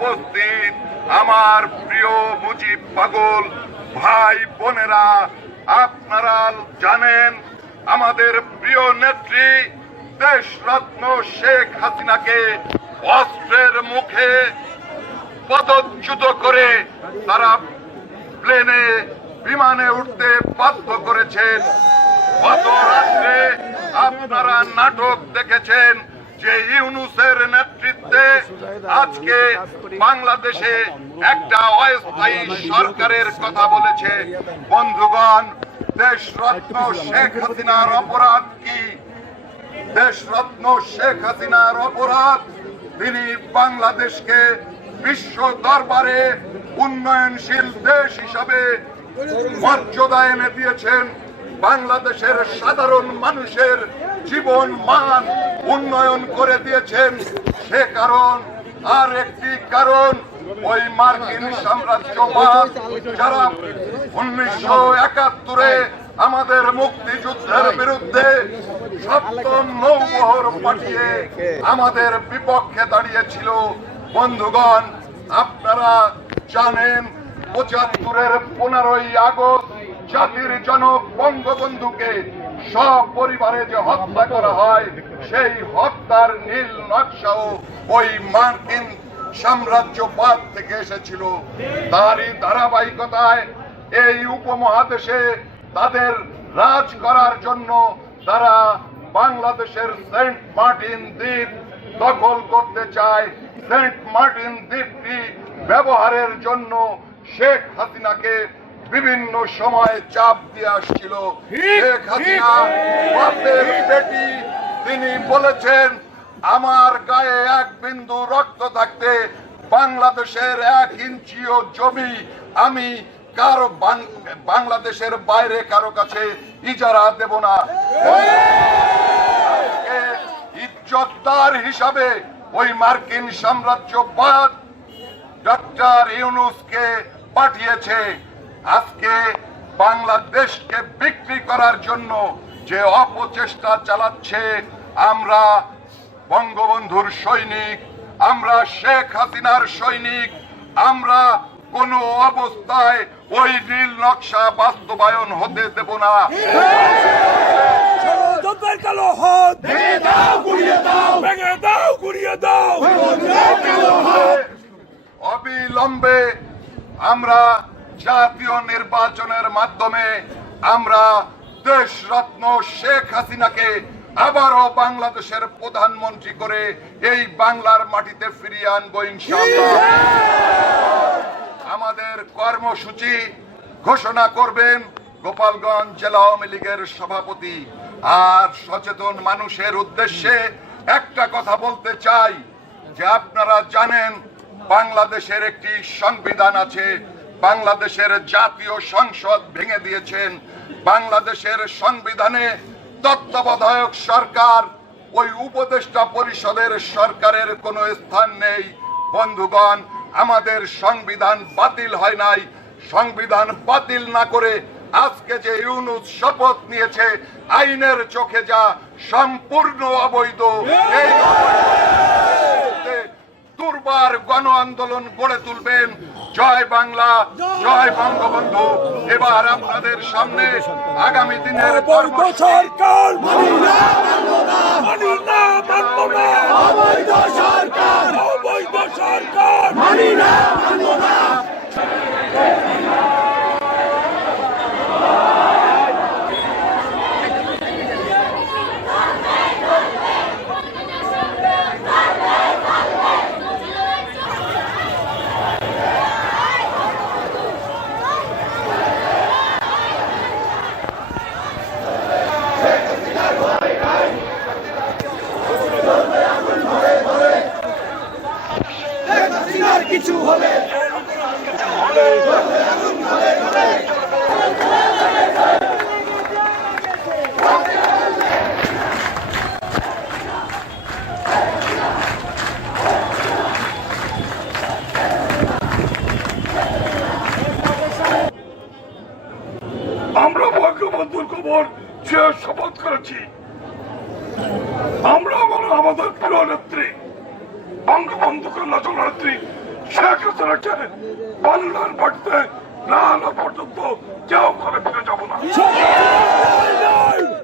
উপস্থিত আমার প্রিয় মুজিব পাগল ভাই বোনেরা, আপনারা জানেন আমাদের প্রিয় নেত্রী দেশরত্ন শেখ হাসিনাকে অস্ত্রের মুখে পদচ্যুত করে তারা প্লেনে বিমানে উঠতে বাধ্য করেছেন। গত রাত্রে আপনারা নাটক দেখেছেন। যে ইউনুসের নেতৃত্বে আজকে বাংলাদেশে একটা অস্থায়ী সরকারের কথা বলেছে, বন্ধুগণ, দেশরত্ন শেখ হাসিনার অপরাধ কি? দেশরত্ন শেখ হাসিনার অপরাধ তিনি বাংলাদেশকে বিশ্ব দরবারে উন্নয়নশীল দেশ হিসাবে মর্যাদা এনে দিয়েছেন। বাংলাদেশের সাধারণ মানুষের জীবন মান উন্নয়ন করে দিয়েছেন, সে কারণ, আর একটি কারণ, ওই মার্কিন সাম্রাজ্যবাদ যারা উনিশশো একাত্তরে আমাদের মুক্তিযুদ্ধের বিরুদ্ধে সপ্তম নৌবহর পাঠিয়ে আমাদের বিপক্ষে দাঁড়িয়েছিল। বন্ধুগণ, আপনারা জানেন পঁচাত্তরের পনেরোই আগস্ট জাতির জনক বঙ্গবন্ধুকে সপরিবারে যে হত্যা করা হয়, সেই হত্যার নীল নকশাও ওই মার্কিন সাম্রাজ্যবাদ থেকে এসেছিল। তারই ধারাবাহিকতায় এই উপমহাদেশে তাদের রাজ করার জন্য তারা বাংলাদেশের সেন্ট মার্টিন দ্বীপ দখল করতে চায়। সেন্ট মার্টিন দ্বীপটি ব্যবহারের জন্য শেখ হাসিনাকে বিভিন্ন সময় চাপ দিয়ে আসছিল। শেখ হাসিনা বাপের বেটি তিনি বলেছেন আমার গায়ে এক বিন্দু রক্ত থাকতে বাংলাদেশের এক ইঞ্চিও জমি আমি কারও বাংলাদেশের বাইরে কারও কাছে ইজারা দেব না। ইজ্জতদার হিসাবে ওই মার্কিন সাম্রাজ্যবাদ ডক্টর ইউনুসকে পাঠিয়েছে। আজকে বাংলাদেশকে বিক্রি করার জন্য যে অপচেষ্টা চালাচ্ছে আমরা বঙ্গবন্ধুর সৈনিক আমরা শেখ হাসিনার সৈনিক আমরা কোনো অবস্থায় ওই নীল নকশা বাস্তবায়ন হতে দেব না। কালো হাত দাও গুড়িয়ে দাও। ভেঙে দাও গুড়িয়ে দাও। অবিলম্বে আমরা নির্বাচনের মাধ্যমে আমরা দেশরত্ন শেখ হাসিনাকে আবারও বাংলাদেশের প্রধানমন্ত্রী করে এই বাংলার মাটিতে ফিরিয়ে আনব আমাদের কর্মসূচি ঘোষণা করবেন গোপালগঞ্জ জেলা আওয়ামী লীগের সভাপতি। আর সচেতন মানুষের উদ্দেশ্যে একটা কথা বলতে চাই, যে আপনারা জানেন বাংলাদেশের একটি সংবিধান আছে বাংলাদেশের জাতীয় সংসদ ভেঙে দিয়েছেন। বাংলাদেশের সংবিধানে তত্ত্বাবধায়ক সরকার, ওই উপদেষ্টা পরিষদের সরকারের কোনো স্থান নেই। বন্ধুগণ, আমাদের সংবিধান বাতিল হয় নাই। সংবিধান বাতিল না করে আজকে যে ইউনুস শপথ নিয়েছে, আইনের চোখে যা সম্পূর্ণ অবৈধ দুর্বার গণ আন্দোলন গড়ে তুলবেন। জয় বাংলা জয় বঙ্গবন্ধু। এবার আপনাদের সামনে আগামী দিনের সরকার অবৈধ সরকার। অবৈধ সরকার মানি না মানবো না শেখ হাসিনার কিছু হলে আমরা বঙ্গবন্ধুর খবর যে শপথ করেছি। আমরা আমাদের প্রিয় নেত্রী বঙ্গবন্ধু কন্যা জননেত্রী শেখ হাসিনাকে বাংলার মাটিতে না আনা পর্যন্ত কেউ ঘরে ফিরে যাব না।